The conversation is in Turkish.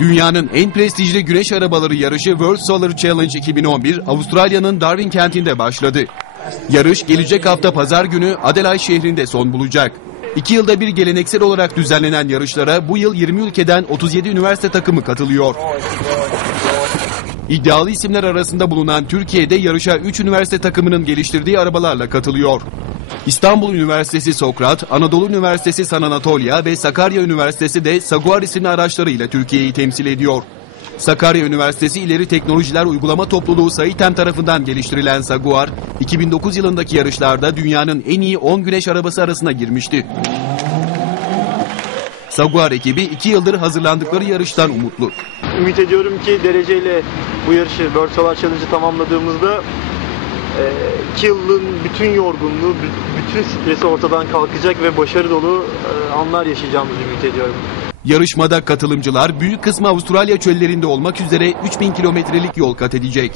Dünyanın en prestijli güneş arabaları yarışı World Solar Challenge 2011 Avustralya'nın Darwin kentinde başladı. Yarış gelecek hafta pazar günü Adelaide şehrinde son bulacak. İki yılda bir geleneksel olarak düzenlenen yarışlara bu yıl 20 ülkeden 37 üniversite takımı katılıyor. İddialı isimler arasında bulunan Türkiye'de yarışa 3 üniversite takımının geliştirdiği arabalarla katılıyor. İstanbul Üniversitesi Sokrat, Anadolu Üniversitesi San Anatolia ve Sakarya Üniversitesi de Saguar isimli araçlarıyla Türkiye'yi temsil ediyor. Sakarya Üniversitesi İleri Teknolojiler Uygulama Topluluğu SAİTEM tarafından geliştirilen Saguar, 2009 yılındaki yarışlarda dünyanın en iyi 10 güneş arabası arasına girmişti. Saguar ekibi 2 yıldır hazırlandıkları yarıştan umutlu. Ümit ediyorum ki dereceyle bu yarışı World Solar Challenge'ı tamamladığımızda 2 yılın bütün yorgunluğu, bü- bütün stresi ortadan kalkacak ve başarı dolu e, anlar yaşayacağımızı ümit ediyorum. Yarışmada katılımcılar büyük kısmı Avustralya çöllerinde olmak üzere 3000 kilometrelik yol kat edecek.